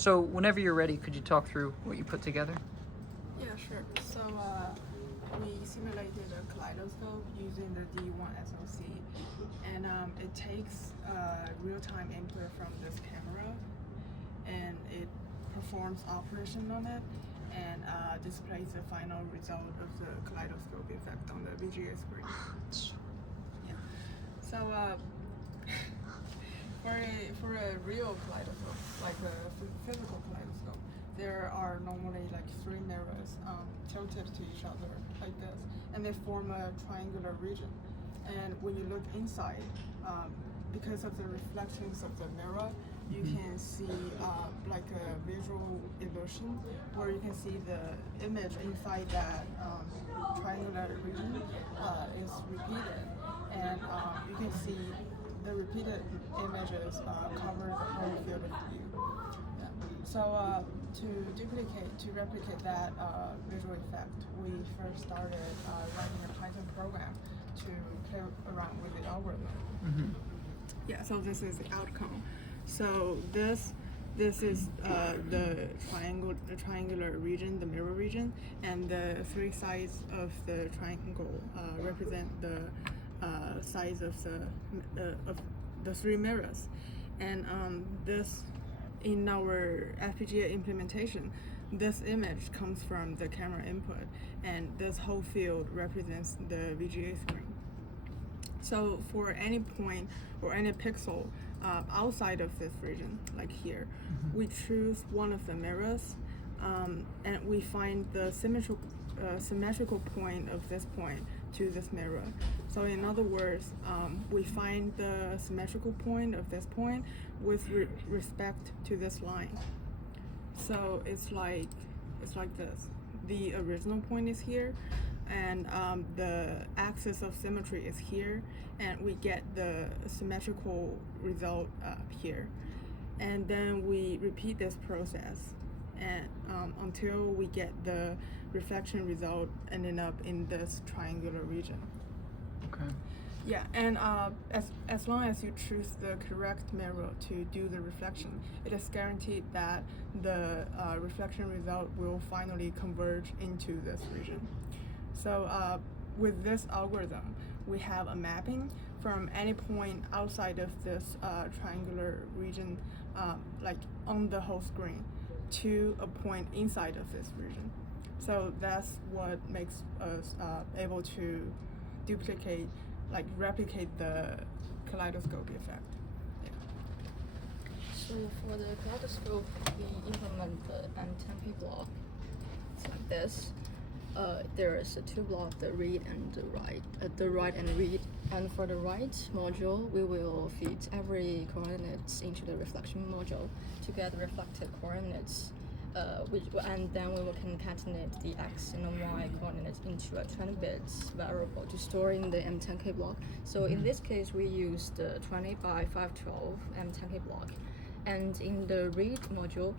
So whenever you're ready, could you talk through what you put together? Yeah, sure. So we simulated a kaleidoscope using the DE1-SoC, and it takes real-time input from this camera, and it performs operation on it, and displays the final result of the kaleidoscope effect on the VGA screen. Yeah. So for a real kaleidoscope, like a physical kaleidoscope, there are normally like three mirrors tilted to each other like this, and they form a triangular region. And when you look inside, because of the reflections of the mirror, you can see like a visual illusion where you can see the image inside that triangular region is repeated, and you can see the repeated images cover the whole field of view. Yeah. So to replicate that visual effect, we first started writing a Python program to play around with the algorithm. Mm-hmm. Yeah, so this is the outcome. So this is the triangular region, the mirror region, and the three sides of the triangle represent the size of the three mirrors. And this, in our FPGA implementation, this image comes from the camera input, and this whole field represents the VGA screen. So for any point or any pixel outside of this region, like here, we choose one of the mirrors, and we find the symmetrical point of this point to this mirror. So in other words, we find the symmetrical point of this point with respect to this line. So it's like this. The original point is here, and the axis of symmetry is here, and we get the symmetrical result here. And then we repeat this process and until we get the reflection result ending up in this triangular region. Okay. Yeah, and as long as you choose the correct mirror to do the reflection, it is guaranteed that the reflection result will finally converge into this region. So with this algorithm, we have a mapping from any point outside of this triangular region, like on the whole screen, to a point inside of this region. So that's what makes us able to replicate the kaleidoscope effect. Yeah. So for the kaleidoscope, we implement the M10K block. It's like this. There is two blocks, the read and the write. The write and read. And for the write module, we will feed every coordinates into the reflection module to get the reflected coordinates. And then we will concatenate the x and the y coordinates into a 20-bit variable to store in the M10K block. So in this case, we use the 20 by 512 M10K block. And in the read module,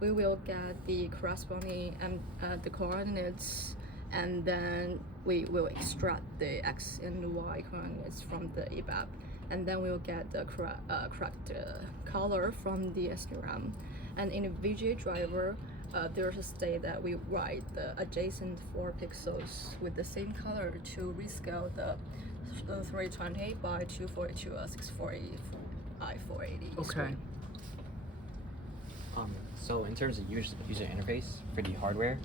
we will get the corresponding the coordinates, and then we will extract the x and y coordinates from the EBAP, and then we will get the correct color from the SRAM. And in the VGA driver, there's a state that we write the adjacent 4 pixels with the same color to rescale the 320 by 242 640 I480 Okay. screen. So in terms of user interface for the hardware,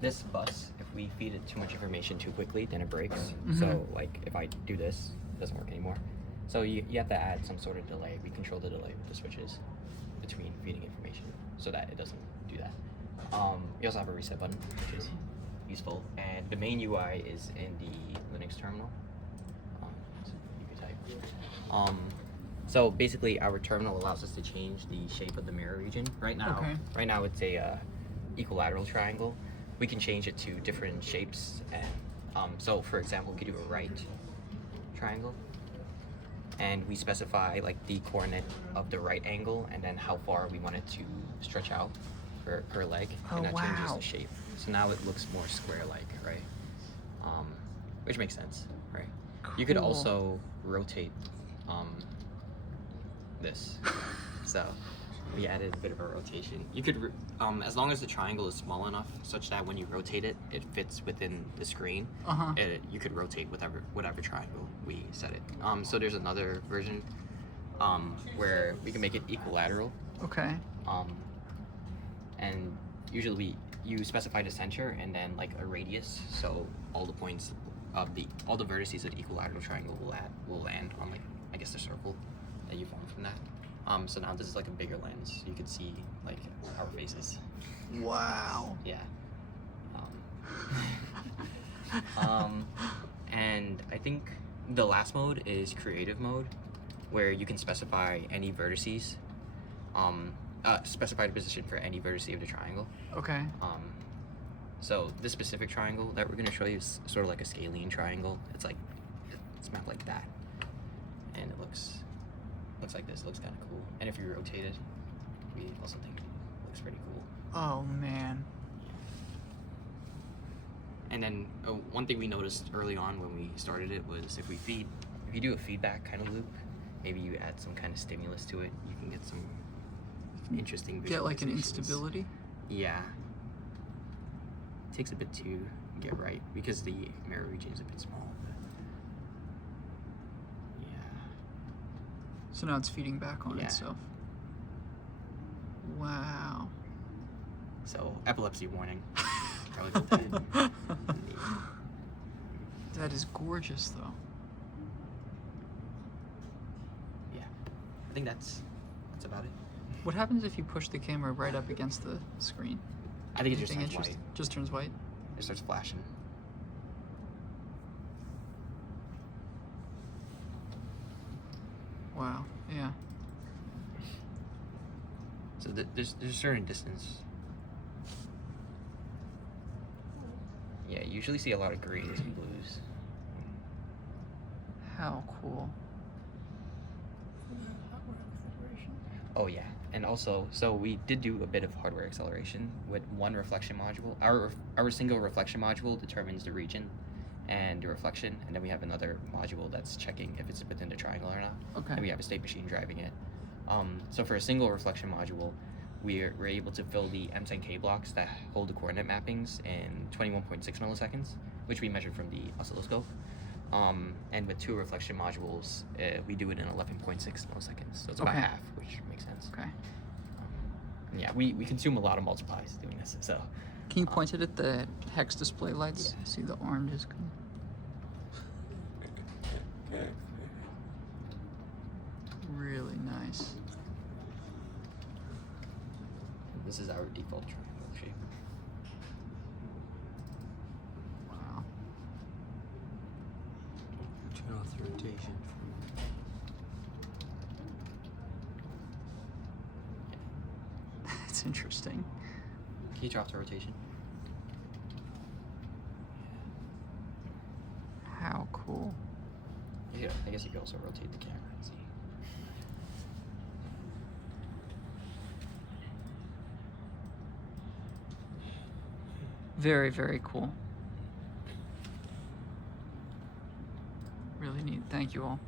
this bus, if we feed it too much information too quickly, then it breaks. So like if I do this, it doesn't work anymore. So you have to add some sort of delay. We control the delay with the switches between feeding information so that it doesn't do that. We also have a reset button, which is useful. And the main UI is in the Linux terminal. So you can type. So basically, our terminal allows us to change the shape of the mirror region. Right now it's a equilateral triangle. We can change it to different shapes, and so for example, we could do a right triangle, and we specify like the coordinate of the right angle, and then how far we want it to stretch out per leg, and that changes the shape. So now it looks more square-like, right? Which makes sense, right? Cool. You could also rotate this. So we added a bit of a rotation. You could, as long as the triangle is small enough, such that when you rotate it, it fits within the screen. You could rotate whatever triangle we set it. So there's another version where we can make it equilateral. Okay. And usually you specify the center and then like a radius, so all the points of all the vertices of the equilateral triangle will land on, like, I guess, the circle that you formed from that. So now this is like a bigger lens. You can see like our faces. Wow. Yeah. And I think the last mode is creative mode, where you can specify any vertices. Specify the position for any vertice of the triangle. Okay. So this specific triangle that we're gonna show you is sort of like a scalene triangle. It's mapped like that, and it looks like this. It looks kind of cool. And if you rotate it, we also think it looks pretty cool. Oh man. And then one thing we noticed early on when we started it was if you do a feedback kind of loop, maybe you add some kind of stimulus to it, you can get some interesting Get like an visualizations. instability. Yeah. It takes a bit to get right because the mirror region is a bit small. But yeah. So now it's feeding back on Yeah. itself. Wow. So epilepsy warning. Probably go to That is gorgeous, though. yeah. I think that's about it. What happens if you push the camera right up against the screen? I think it just Anything turns white. interesting? Just turns white? It starts flashing. Wow. Yeah. So there's a certain distance. Yeah, you usually see a lot of greens and blues. How cool. Oh yeah, and also, so we did do a bit of hardware acceleration with one reflection module. Our single reflection module determines the region and the reflection, and then we have another module that's checking if it's within the triangle or not. Okay. And we have a state machine driving it. So for a single reflection module, we're able to fill the M10K blocks that hold the coordinate mappings in 21.6 milliseconds, which we measured from the oscilloscope. And with two reflection modules, we do it in 11.6 milliseconds. So it's about Okay. half, which makes sense. Okay. Yeah, we consume a lot of multiplies doing this. So Can you point it at the hex display lights? Yeah. See the orange is coming. Really nice. this is our default triangle shape. Wow. Turn off the rotation. That's interesting. Can you turn off the rotation? How cool. Yeah, I guess you could also rotate the camera and see. Very, very cool. Really neat. Thank you all.